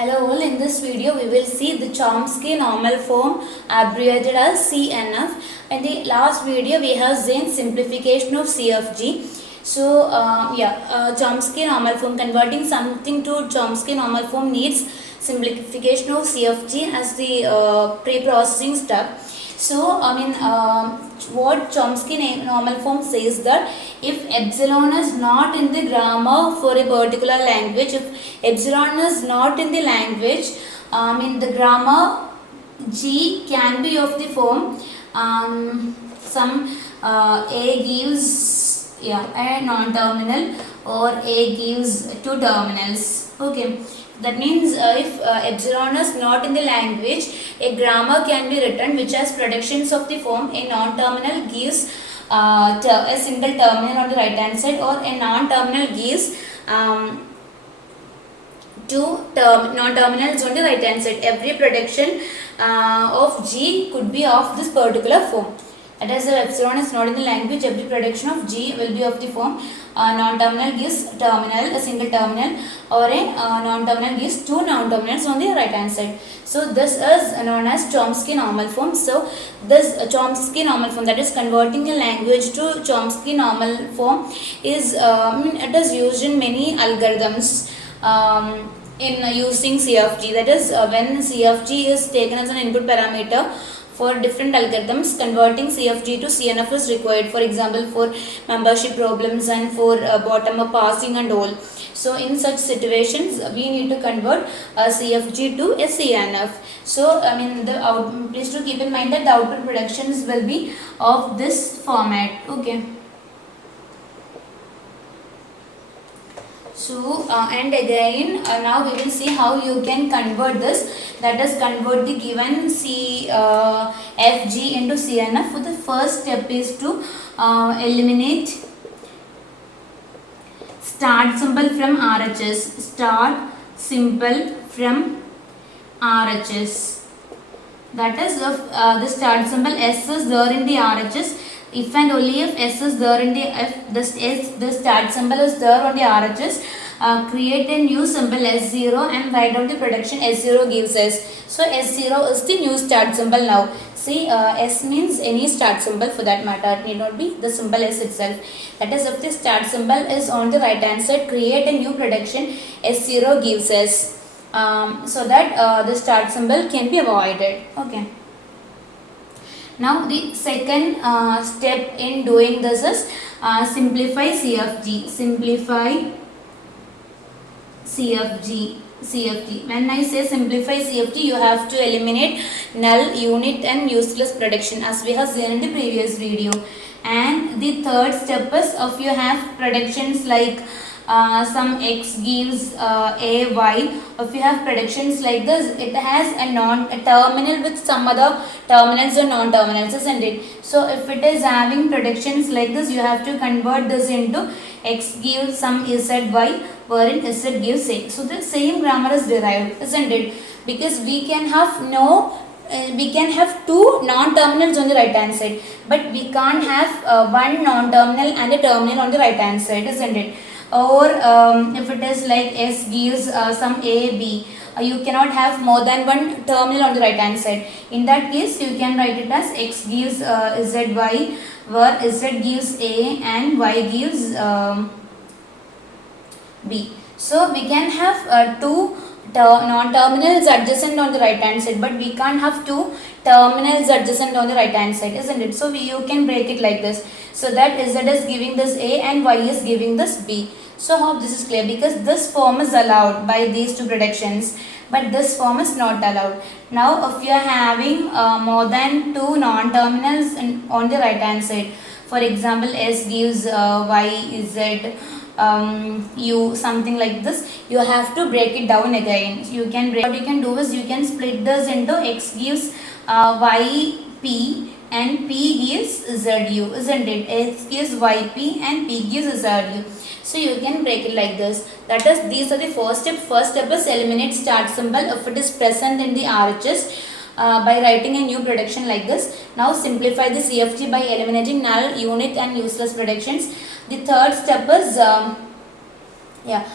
Hello all, in this video we will see the Chomsky normal form abbreviated as CNF. In the last video we have seen simplification of CFG. So Chomsky normal form, converting something to Chomsky normal form needs simplification of CFG as the pre-processing step. So what Chomsky normal form says that if epsilon is not in the grammar for a particular language, if epsilon is not in the language, in the grammar, G can be of the form A gives a non-terminal or A gives two terminals. Okay. That means if epsilon is not in the language, a grammar can be written which has productions of the form a non-terminal gives a single terminal on the right hand side, or a non-terminal gives two non-terminals on the right hand side. Every production of G could be of this particular form. That is, if epsilon is not in the language, every production of G will be of the form non-terminal gives terminal, a single terminal, or a non-terminal gives two non-terminals on the right hand side. So this is known as Chomsky normal form. So this Chomsky normal form, that is converting a language to Chomsky normal form, is it is used in many algorithms in using CFG. That is, when CFG is taken as an input parameter for different algorithms, converting CFG to CNF is required. For example, for membership problems and for bottom-up passing and all. So in such situations, we need to convert CFG to a CNF. So please to keep in mind that the output productions will be of this format. Okay. So and again now we will see how you can convert this, that is convert the given CFG into CNF. So the first step is to eliminate start symbol from RHS. Start symbol from RHS. That is, if the start symbol S is there in the RHS, if and only if S is there in the start symbol is there on the RHS, create a new symbol S0 and write down the production S0 gives S. So S0 is the new start symbol now. See, S means any start symbol for that matter. It need not be the symbol S itself. That is, if the start symbol is on the right hand side, create a new production S0 gives S. So that the start symbol can be avoided. Okay. Now the second step in doing this is simplify CFG. Simplify CFG. When I say simplify CFG, you have to eliminate null, unit and useless production as we have seen in the previous video. And the third step is, if you have productions like some x gives a y, if you have predictions like this, it has a terminal with some other terminals or non-terminals, isn't it? So if it is having predictions like this, you have to convert this into x gives some z y, wherein z gives a. So the same grammar is derived, isn't it? Because we can have two non-terminals on the right hand side, but we can't have one non-terminal and a terminal on the right hand side, isn't it? Or if it is like S gives some A, B, you cannot have more than one terminal on the right hand side. In that case, you can write it as X gives Z, Y, where Z gives A and Y gives B. So we can have two non-terminals adjacent on the right hand side, but we can't have two terminals adjacent on the right hand side, isn't it? So you can break it like this, so that Z is giving this A and Y is giving this B. So hope this is clear, because this form is allowed by these two predictions, but this form is not allowed. Now if you are having more than two non-terminals on the right hand side, for example S gives Y, Z, U, something like this, you have to break it down again. What you can do is, you can split this into X gives Y, P and P gives ZU, isn't it? X gives YP and P gives ZU. So you can break it like this. That is, these are the first step. First step is eliminate start symbol if it is present in the RHS by writing a new prediction like this. Now simplify the CFG by eliminating null, unit and useless predictions. The third step is Yeah,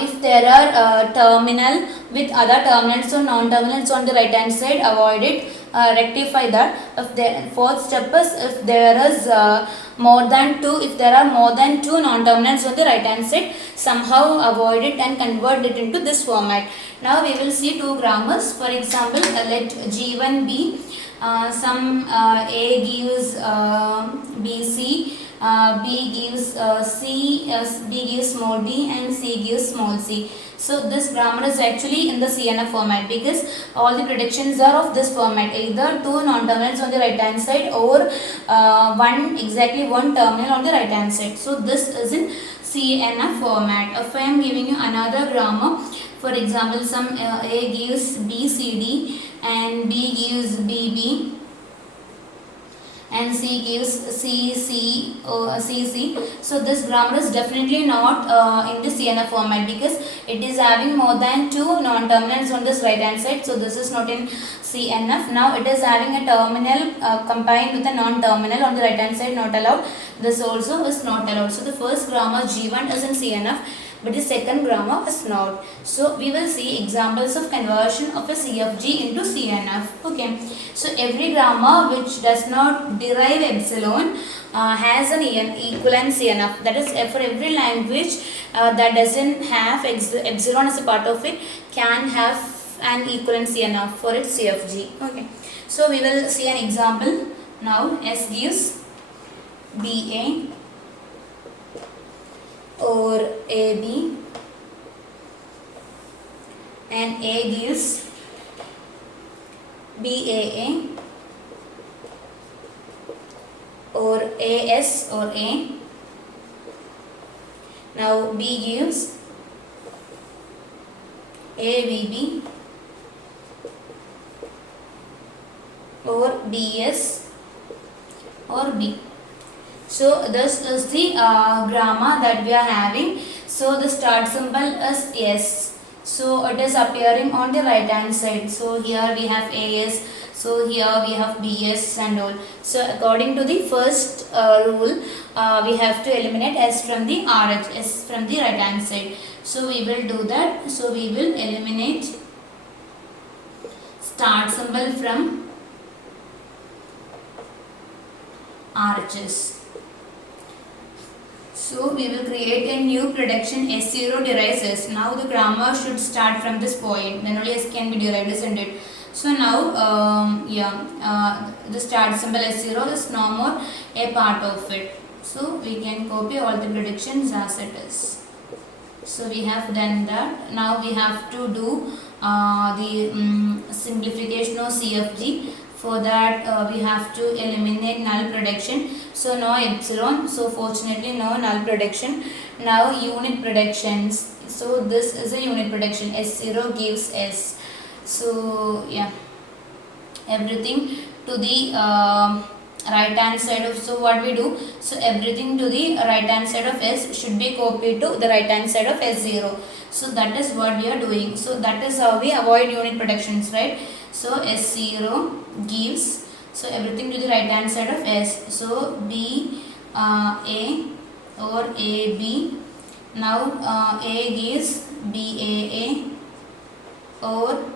if there are terminal with other terminals or non-terminals on the right hand side, avoid it. Rectify that. If there, fourth step is if there is more than two, if there are more than two non-terminals on the right hand side, somehow avoid it and convert it into this format. Now we will see two grammars. For example, let G1 be some A gives BC. B gives B gives small b and C gives small c. So this grammar is actually in the CNF format because all the predictions are of this format, either two non-terminals on the right hand side or exactly one terminal on the right hand side. So this is in CNF format. If I am giving you another grammar, for example, some A gives BCD and B gives BB and C gives CC or CC. So this grammar is definitely not in the CNF format because it is having more than two non-terminals on this right hand side. So this is not in CNF. Now it is having a terminal combined with a non-terminal on the right hand side, not allowed. This also is not allowed. So the first grammar G1 is in CNF, but the second grammar is not. So we will see examples of conversion of a CFG into CNF. Okay. So every grammar which does not derive epsilon has an equivalent CNF. That is, for every language that doesn't have epsilon as a part of it can have an equivalent CNF for its CFG. Okay. So we will see an example now. S gives BA or AB and A gives BAA or AS or A. Now B gives ABB or BS or B. So this is the grammar that we are having. So the start symbol is S. So it is appearing on the right hand side. So here we have AS. So here we have BS and all. So according to the first rule, we have to eliminate S from the RH, S from the right hand side. So we will do that. So we will eliminate start symbol from RHS. So we will create a new prediction S0 derives S. Now the grammar should start from this point. Then only S can be derived, isn't it? So now the start symbol S0 is no more a part of it. So we can copy all the predictions as it is. So we have done that. Now we have to do the simplification of CFG. For that we have to eliminate null prediction. So no epsilon. So fortunately no null prediction. Now unit predictions. So this is a unit prediction. S0 gives S. So yeah, everything to the right hand side of, so what we do, so everything to the right hand side of S should be copied to the right hand side of S0. So that is what we are doing. So that is how we avoid unit predictions, right? So S0 gives, so everything to the right hand side of S. So B A or AB. Now A gives BAA or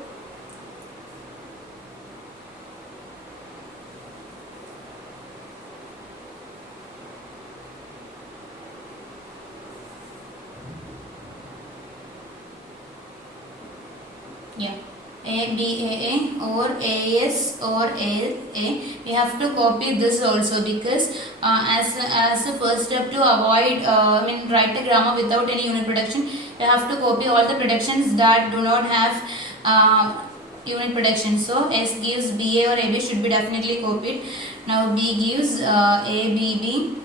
yeah, ABAA or AS or AA. We have to copy this also because as a first step to avoid write the grammar without any unit prediction, you have to copy all the predictions that do not have unit prediction. So S gives BA or AB should be definitely copied. Now B gives ABB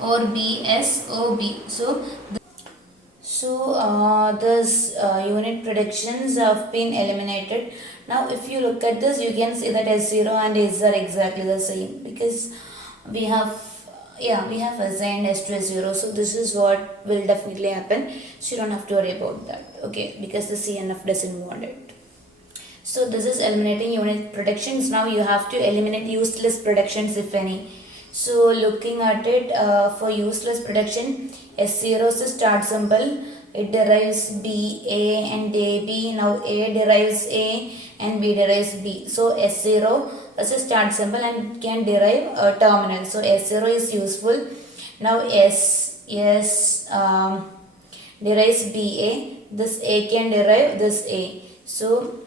or BS or B. So this unit predictions have been eliminated. Now if you look at this, you can see that S0 and S are exactly the same because we have assigned S to S0. So this is what will definitely happen. So you don't have to worry about that. Okay, because the CNF doesn't want it. So this is eliminating unit predictions. Now you have to eliminate useless predictions if any. So looking at it, for useless production, S0 is the start symbol. It derives B, A and AB. Now A derives A and B derives B. So S0 is a start symbol and can derive a terminal. So S0 is useful. Now S derives BA. This A can derive this A. So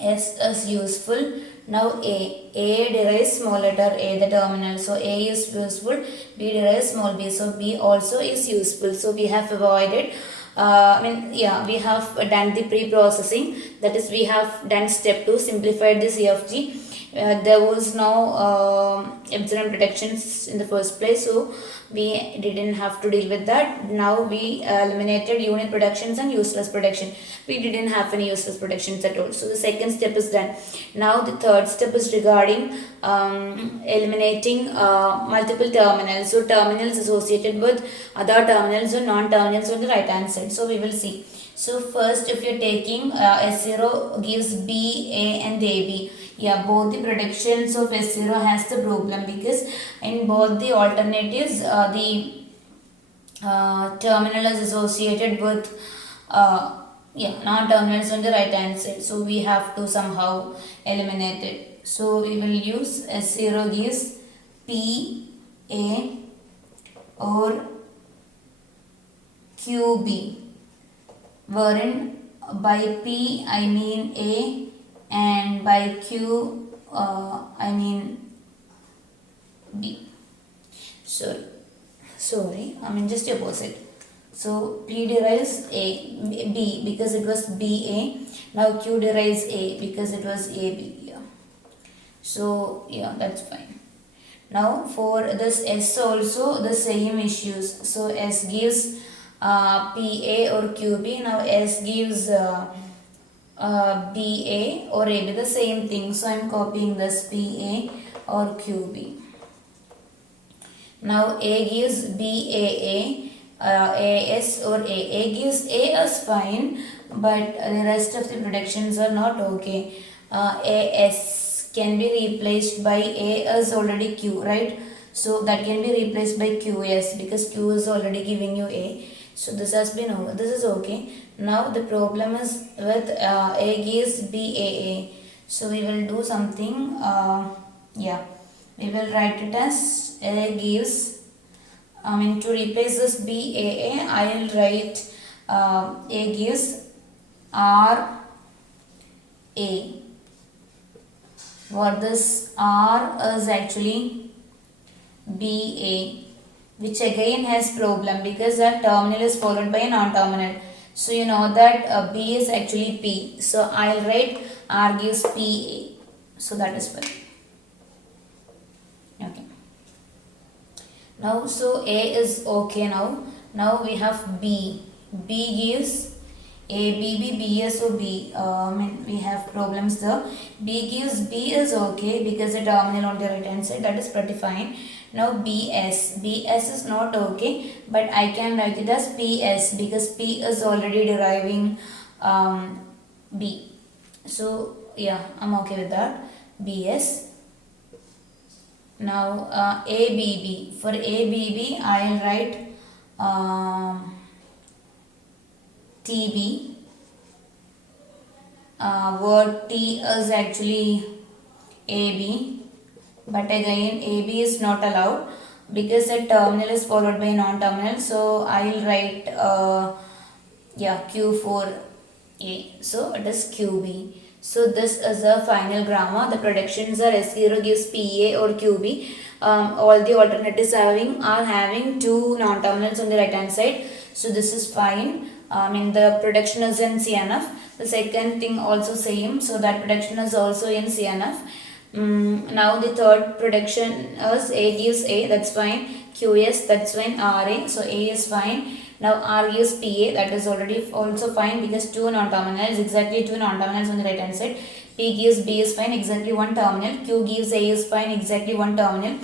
S is useful. Now A derives small letter A, the terminal. So A is useful. B derives small b. So B also is useful. So we have avoided. We have done the pre-processing. That is, we have done step 2, simplified the CFG. There was no epsilon protections in the first place, so we didn't have to deal with that. Now we eliminated unit productions and useless production. We didn't have any useless productions at all. So the second step is done. Now the third step is regarding eliminating multiple terminals. So terminals associated with other terminals or non-terminals on the right hand side. So we will see. So first, if you're taking S0 gives B, A and AB. Yeah, both the predictions of S0 has the problem, because in both the alternatives the terminal is associated with non-terminals on the right hand side. So we have to somehow eliminate it. So we will use S0 gives P, A or QB, wherein by P I mean A and by Q I mean B. Sorry, I mean just opposite. So P derives B because it was BA. Now Q derives A because it was AB. Yeah. So yeah, that's fine. Now for this S also the same issues. So S gives PA or QB. Now S gives BA or AB, the same thing. So I am copying this PA or QB. Now A gives BAA, AS or A gives A as fine, but the rest of the predictions are not okay. AS can be replaced by A as already Q, right? So that can be replaced by QS because Q is already giving you A. So this has been over. This is okay. Now the problem is with A gives BAA. So we will do something. We will write it as A gives. To replace this BAA, I will write A gives RA. What this R is actually BA, which again has problem because that terminal is followed by a non-terminal. So you know that B is actually P. So I'll write R gives PA. So that is fine. Okay. Now so A is okay now. Now we have B. B gives ABB, BS or B. We have problems there. B gives B is okay because the terminal on the right hand side, that is pretty fine. Now BS. BS is not okay, but I can write it as PS because P is already deriving B. So yeah, I'm okay with that. BS. Now ABB. For ABB, I'll write TB. Word T is actually AB. But again, AB is not allowed because the terminal is followed by non-terminal. So I will write Q4A. So it is QB. So this is the final grammar. The predictions are S0 gives PA or QB. All the alternatives are having two non-terminals on the right hand side. So this is fine. The prediction is in CNF. The second thing also same. So that prediction is also in CNF. Now the third prediction is A gives A, that's fine. QS, that's fine. RA, so A is fine. Now R gives PA, that is already also fine because two non-terminals, exactly two non-terminals on the right hand side. P gives B is fine, exactly one terminal. Q gives A is fine, exactly one terminal.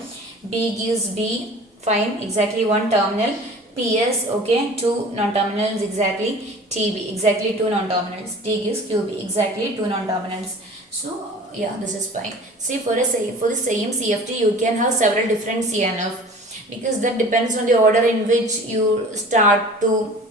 B gives B, fine, exactly one terminal. PS, okay, two non-terminals exactly. TB, exactly two non-terminals. T gives QB, exactly two non-terminals. So yeah, this is fine. See, for the same CFT, you can have several different CNF, because that depends on the order in which you start to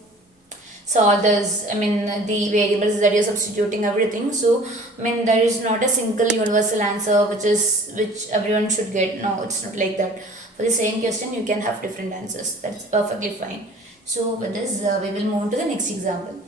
solve this. I mean, the variables that you're substituting, everything. So I mean, there is not a single universal answer which everyone should get. No, it's not like that. For the same question, you can have different answers. That's perfectly fine. So with this, we will move to the next example.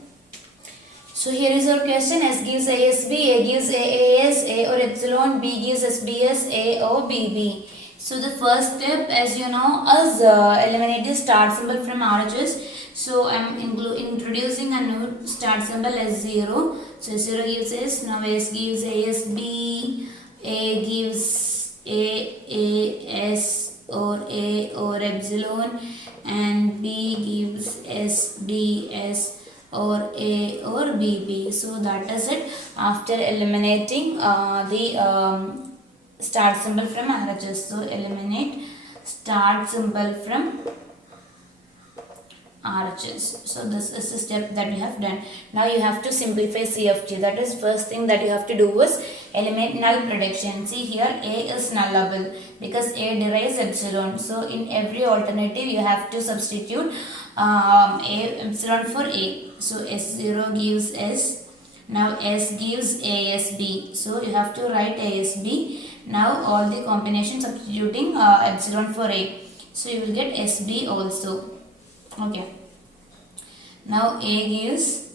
So here is our question. S gives ASB, A gives AAS, A or epsilon, B gives SBS, A or BB. So the first step, as you know, is eliminate the start symbol from RHS. So I am introducing a new start symbol as 0. So 0 gives S, now S gives ASB, A gives AAS or epsilon, and B gives SBS or A or BB. So that is it. After eliminating the start symbol from RHS. So eliminate start symbol from RHS. So this is the step that we have done. Now you have to simplify CFG. That is first thing that you have to do is eliminate null prediction. See here, A is nullable because A derives epsilon. So in every alternative you have to substitute A epsilon for A. So S0 gives S. Now S gives ASB. So you have to write ASB. Now all the combinations substituting epsilon for A. So you will get SB also. Okay. Now A gives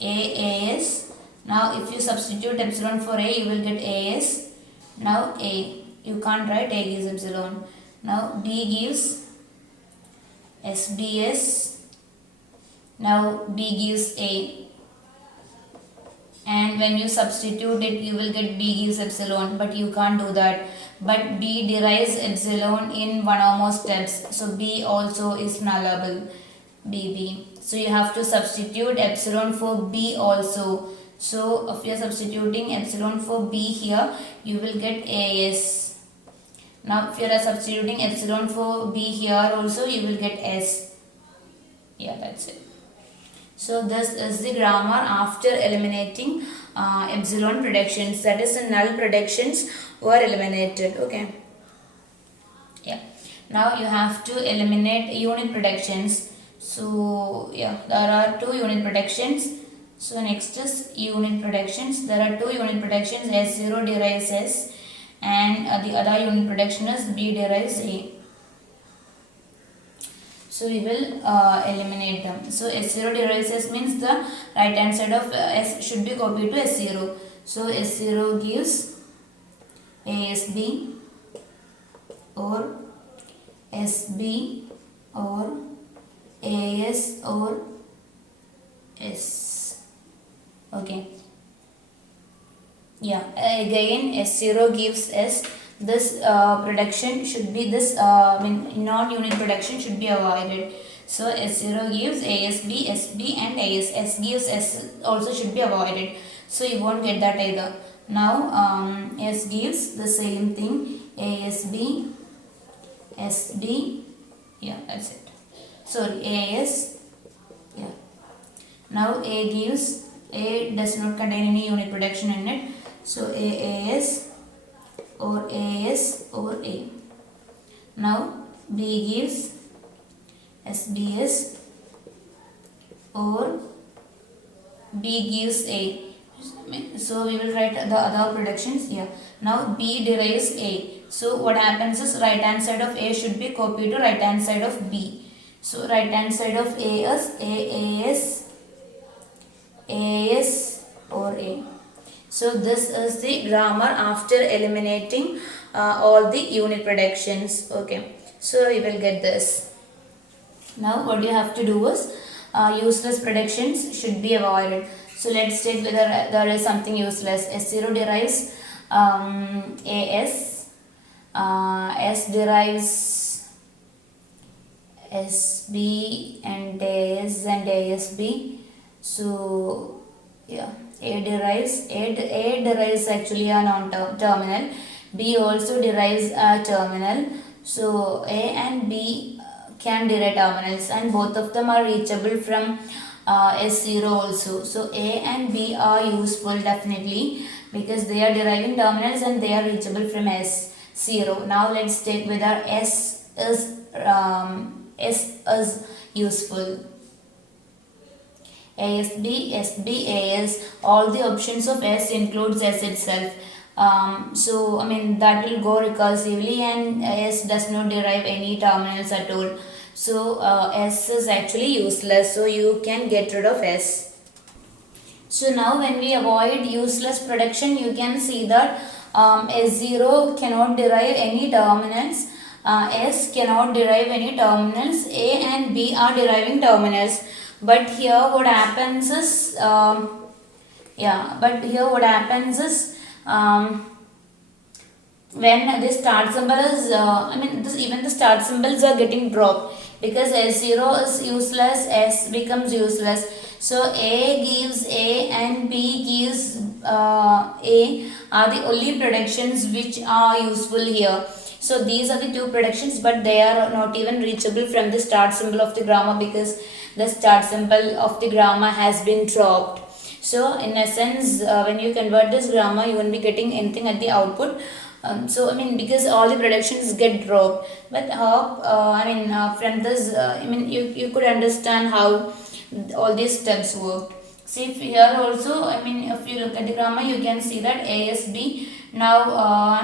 AAS. Now if you substitute epsilon for A, you will get AS. Now A. You can't write A gives epsilon. Now B gives SBS. Now B gives A. And when you substitute it, you will get B gives epsilon, but you can't do that. But B derives epsilon in one or more steps. So B also is nullable. BB. So you have to substitute epsilon for B also. So if you are substituting epsilon for B here, you will get AS. Now if you are substituting epsilon for B here also, you will get S. Yeah, that's it. So this is the grammar after eliminating epsilon predictions. That is the null predictions were eliminated. Okay. Yeah. Now you have to eliminate unit predictions. So yeah, there are two unit predictions. So next is unit predictions. There are two unit predictions. S0 derives S, and the other unit prediction is B derives A. So we will eliminate them. So S0 derives S means the right hand side of S should be copied to S0. So S0 gives ASB or SB or AS or S. Okay. Yeah. Again, S0 gives S. This production should be this. Non-unit production should be avoided. So S0 gives ASB, SB, and AS. S gives S also should be avoided. So you won't get that either. Now S gives the same thing. ASB, SB. Yeah, that's it. Sorry, AS. Yeah. Now A gives, A does not contain any unit production in it. So AAS or AS or A. Now B gives SBS or B gives A. So we will write the other predictions here. Now B derives A. So what happens is right hand side of A should be copied to right hand side of B. So right hand side of A is AAS, AS or A. So this is the grammar after eliminating all the unit predictions. Okay. So you will get this. Now what you have to do is useless predictions should be avoided. So let's take whether there is something useless. S0 derives AS, S derives SB and AS and ASB. So yeah, A derives actually a non-terminal. B also derives a terminal. So A and B can derive terminals, and both of them are reachable from S0 also. So A and B are useful definitely because they are deriving terminals and they are reachable from S0. Now let's check whether S is useful. ASB, SB, AS, all the options of S includes S itself. So I mean that will go recursively and S does not derive any terminals at all. So S is actually useless, so you can get rid of S. So now when we avoid useless production, you can see that S0 cannot derive any terminals, S cannot derive any terminals, A and B are deriving terminals. But here what happens is, when the start symbol is, even the start symbols are getting dropped because S0 is useless, S becomes useless. So A gives A and B gives A are the only predictions which are useful here. So these are the two predictions, but they are not even reachable from the start symbol of the grammar because the start symbol of the grammar has been dropped. So in essence, when you convert this grammar, you won't be getting anything at the output. Because all the predictions get dropped. But hope, from this, you could understand how all these steps work. See, if here also, if you look at the grammar, you can see that ASB. Now,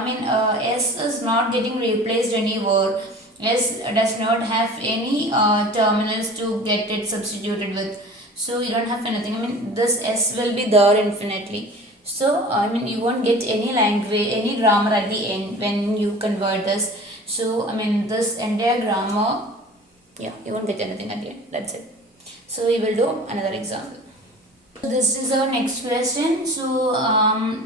S is not getting replaced anywhere. S does not have any terminals to get it substituted with. So you don't have anything. This S will be there infinitely. So you won't get any language, any grammar at the end when you convert this. So this entire grammar, yeah, you won't get anything at the end. That's it. So we will do another example. So this is our next question. So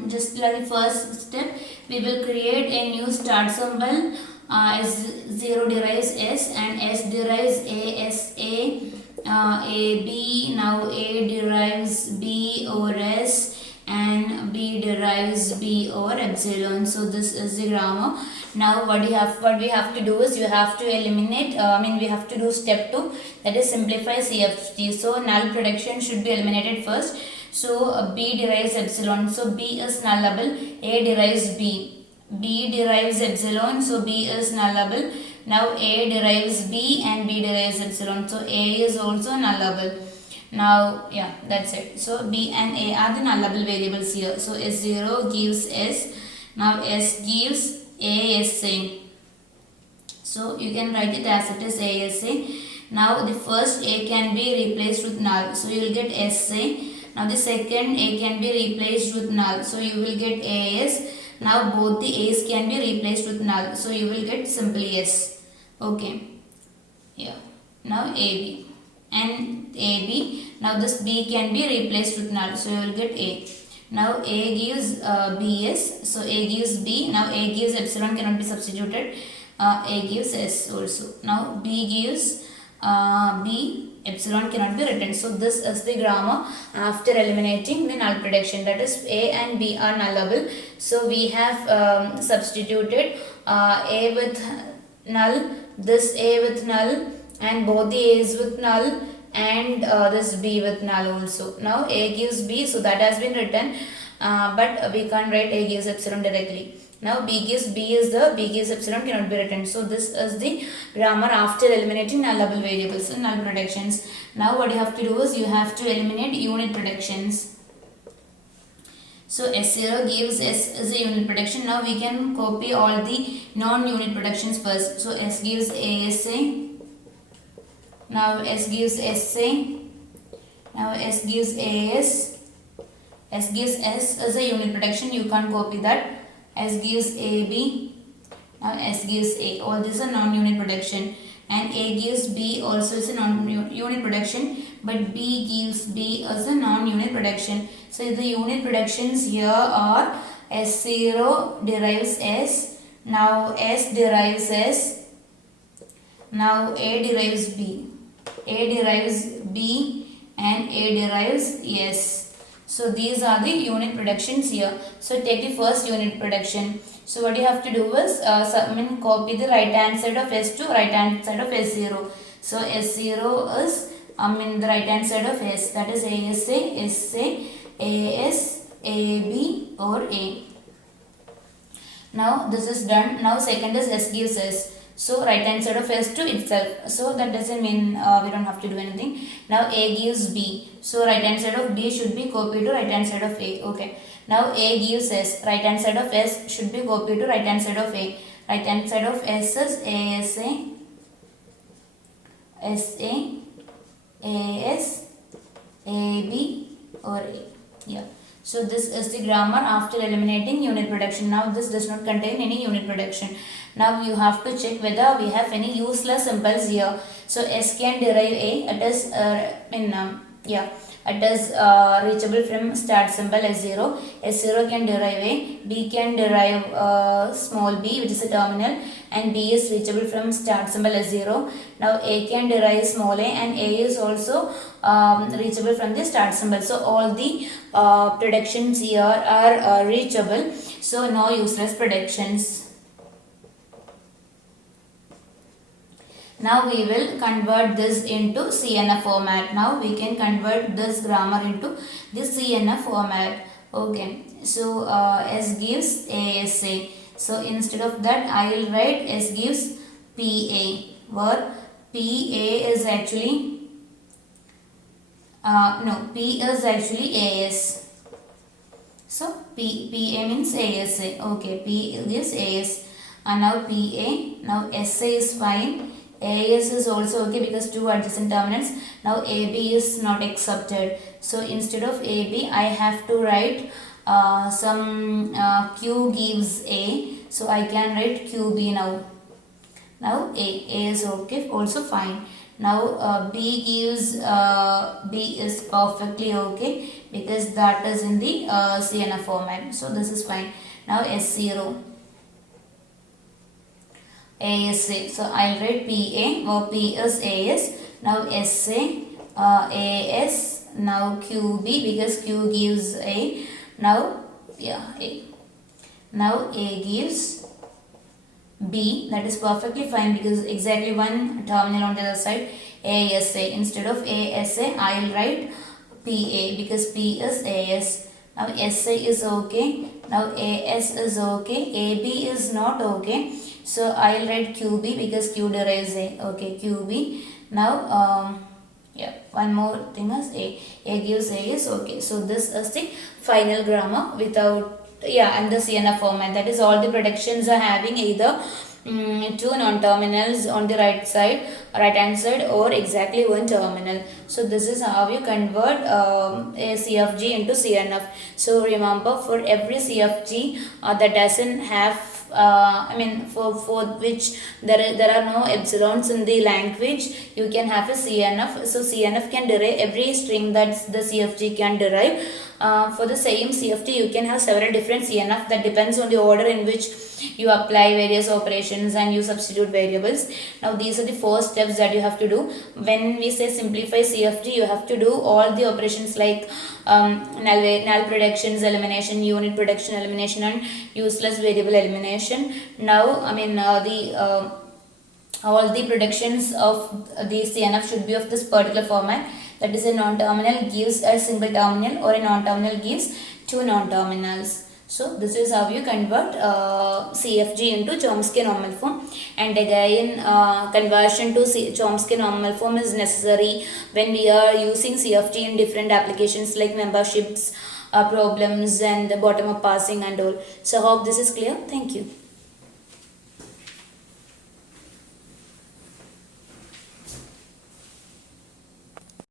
just like the first step, we will create a new start symbol. S0 derives S and S derives A, S, A, B. Now A derives B over S and B derives B over epsilon. So this is the grammar. Now what we have to do is you have to eliminate, we have to do step 2, that is simplify CFG. So null prediction should be eliminated first. So B derives epsilon, so B is nullable. A derives B, B derives epsilon, so B is nullable. Now A derives B and B derives epsilon, so A is also nullable. Now yeah, that's it. So B and A are the nullable variables here. So S0 gives S. Now S gives ASA. So you can write it as it is ASA. Now the first A can be replaced with null. So you will get SA. Now the second A can be replaced with null. So you will get AS. Now both the A's can be replaced with null. So you will get simply S. Okay. Yeah. Now AB and AB. Now this B can be replaced with null. So you will get A. Now A gives BS. So A gives B. Now A gives epsilon cannot be substituted. A gives S also. Now B gives B. Epsilon cannot be written. So this is the grammar after eliminating the null prediction. That is A and B are nullable. So we have substituted A with null, this A with null, and both the A's with null, and this B with null also. Now A gives B, so that has been written, but we can't write A gives epsilon directly. Now B gives B is the B gives epsilon cannot be written. So this is the grammar after eliminating nullable variables and null predictions. Now what you have to do is you have to eliminate unit predictions. So S0 gives S as a unit prediction. Now we can copy all the non-unit predictions first. So S gives ASA. Now S gives SA. Now S gives AS. S gives S as a unit prediction. You can't copy that. S gives AB. Now S gives A. All these are non-unit prediction. And A gives B also is a non-unit prediction. But B gives B as a non-unit prediction. So the unit predictions here are S0 derives S. Now S derives S. Now A derives B. A derives B and A derives S. So these are the unit predictions here. So take the first unit prediction. So what you have to do is copy the right hand side of S to right hand side of S0. So S0 is the right hand side of S, that is ASA, SA, AS, AB or A. Now this is done. Now second is S gives S. So right hand side of S to itself. So that doesn't mean we don't have to do anything. Now A gives B. So right hand side of B should be copied to right hand side of A. Okay. Now A gives S. Right hand side of S should be copied to right hand side of A. Right hand side of S is ASA, SA, AS, AB or A. Yeah. So this is the grammar after eliminating unit production. Now this does not contain any unit production. Now you have to check whether we have any useless symbols here. So S can derive A. It is it is reachable from start symbol S0. S0 can derive A. B can derive small b, which is a terminal, and B is reachable from start symbol S0. Now A can derive small a, and A is also reachable from the start symbol. So all the predictions here are reachable. So no useless predictions. Now we will convert this into CNF format. Now we can convert this grammar into this CNF format. Okay. So S gives ASA. So instead of that, I will write S gives PA, where PA is actually P is actually AS. So PA means ASA. Okay, P gives AS. And now PA. Now SA is fine. AS is also okay because two adjacent terminals. Now AB is not accepted. So instead of AB, I have to write some Q gives A. So I can write QB now. Now A is okay, also fine. Now B gives B is perfectly okay because that is in the CNF format. So this is fine. Now S0. ASA. So I'll write PA, or P is AS. Now SA, AS. Now QB because Q gives A. Now A. Now A gives B. That is perfectly fine because exactly one terminal on the other side. ASA. Instead of ASA, I'll write PA because P is AS. Now SA is okay. Now AS is okay. AB is not okay. So I'll write QB because Q derives A. Okay, QB. Now one more thing is A. A gives A is okay. So this is the final grammar without and the CNF format. That is all the predictions are having either two non-terminals on the right hand side, or exactly one terminal. So this is how you convert a CFG into CNF. So remember, for every CFG that doesn't have for which there are no epsilons in the language, you can have a CNF. So CNF can derive every string that the CFG can derive. For the same CFG, you can have several different CNF. That depends on the order in which you apply various operations and you substitute variables. Now these are the 4 steps that you have to do. When we say simplify CFG, you have to do all the operations like null predictions elimination, unit prediction elimination, and useless variable elimination. Now all the predictions of the CNF should be of this particular format. That is, a non-terminal gives a single terminal, or a non-terminal gives two non-terminals. So this is how you convert CFG into Chomsky normal form. And again, conversion to Chomsky normal form is necessary when we are using CFG in different applications like memberships, problems, and the bottom-up parsing and all. So hope this is clear. Thank you.